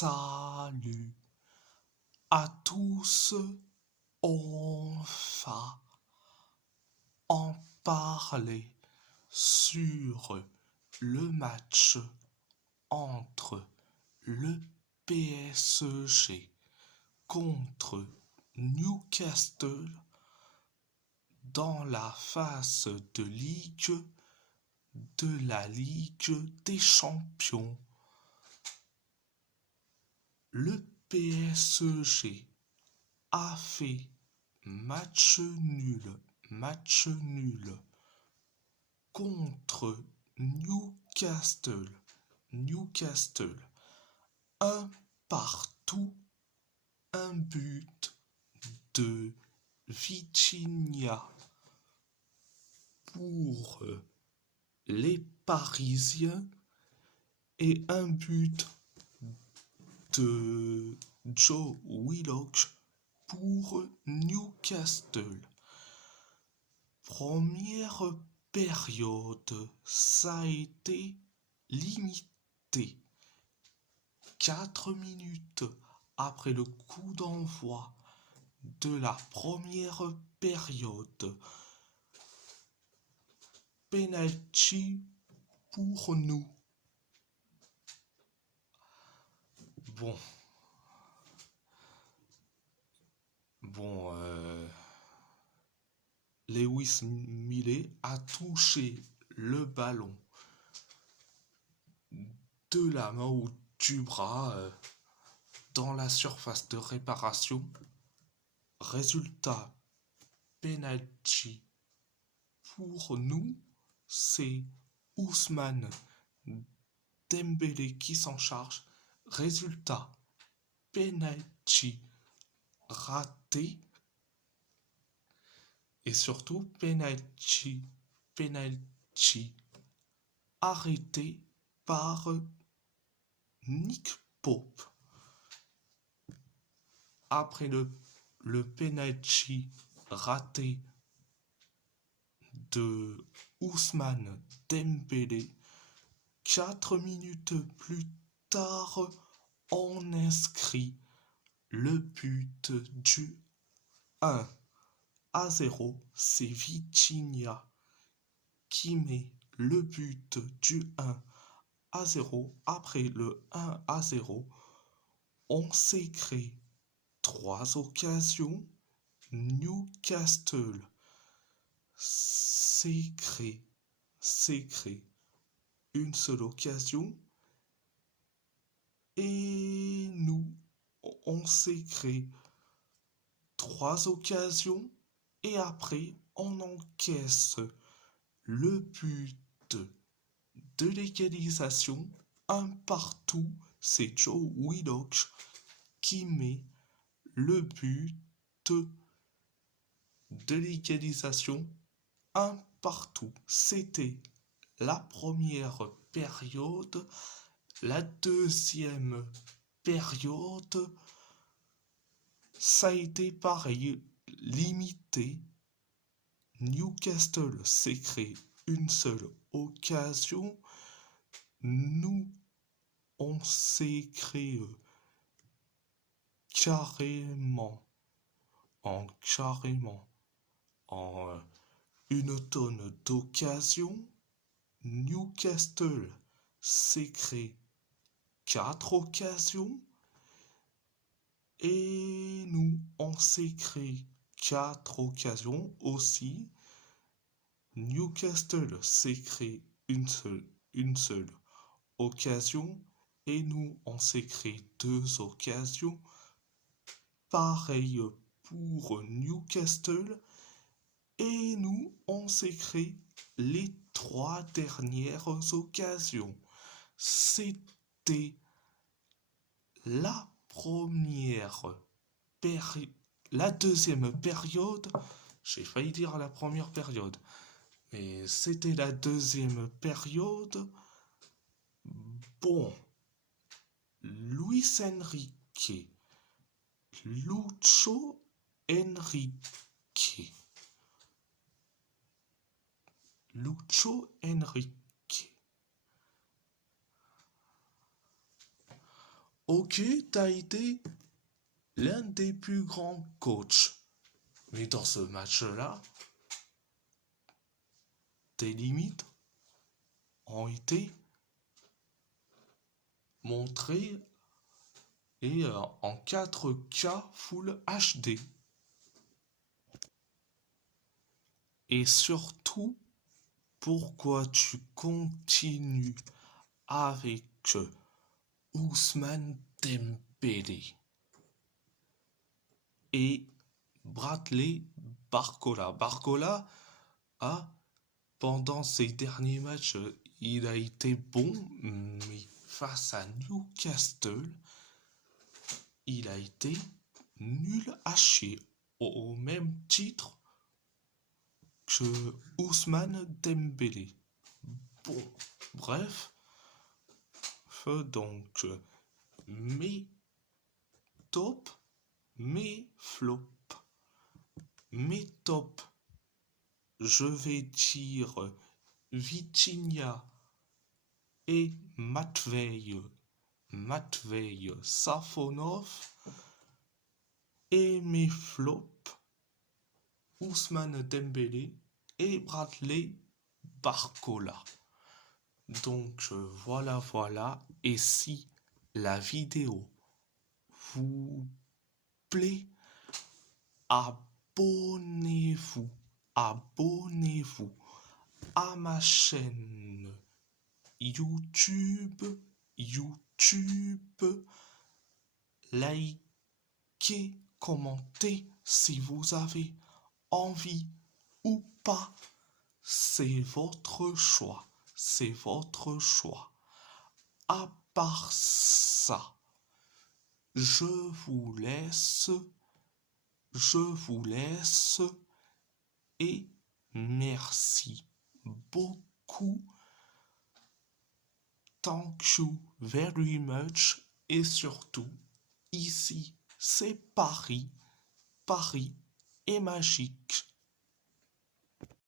Salut à tous, on va en parler sur le match entre le PSG contre Newcastle dans la phase de Ligue de la Ligue des Champions. Le PSG a fait match nul contre Newcastle. Un partout, un but de Vitinha pour les Parisiens et un but de Joe Willock pour Newcastle. Première période, ça a été limité. 4 minutes après le coup d'envoi de la première période, penalty pour nous. Bon, Lewis Millet a touché le ballon de la main ou du bras dans la surface de réparation. Résultat, penalty pour nous, c'est Ousmane Dembélé qui s'en charge. Résultat, penalty raté. Et surtout, penalty arrêté par Nick Pope. Après le penalty raté de Ousmane Dembélé, 4 minutes plus tard, on inscrit le but du 1-0. C'est Vitinha qui met le but du 1-0. Après le 1-0, on s'est créé 3 occasions. Newcastle s'est créé une seule occasion. Et nous, on s'est créé 3 occasions. Et après, on encaisse le but de l'égalisation. Un partout, c'est Joe Willock qui met le but de l'égalisation. Un partout. C'était la première période. La deuxième période, ça a été pareil, limité. Newcastle s'est créé une seule occasion. Nous, on s'est créé carrément en une tonne d'occasions. Newcastle s'est créé 4 occasions. Et nous, on s'est créé 4 occasions aussi. Newcastle s'est créé une seule occasion. Et nous, on s'est créé 2 occasions. Pareil pour Newcastle. Et nous, on s'est créé les 3 dernières occasions. C'était la deuxième période. J'ai failli dire la première période, mais c'était la deuxième période. Bon, Luis Enrique, Lucho Enrique ok, t'as été l'un des plus grands coachs. Mais dans ce match-là, tes limites ont été montrées et en 4K Full HD. Et surtout, pourquoi tu continues avec Ousmane Dembélé et Bradley Barcola. Barcola pendant ces derniers matchs, il a été bon, mais face à Newcastle, il a été nul à chier, au même titre que Ousmane Dembélé. Bon, bref, donc mes tops, mes flops, mes tops, je vais dire Vitinha et Matvei Safonov, et mes flops, Ousmane Dembélé et Bradley Barcola. Donc voilà. Et si la vidéo vous plaît, abonnez-vous à ma chaîne YouTube, likez, commentez si vous avez envie ou pas, c'est votre choix. À part ça, je vous laisse et merci beaucoup. Thank you very much. Et surtout, ici, c'est Paris. Paris est magique.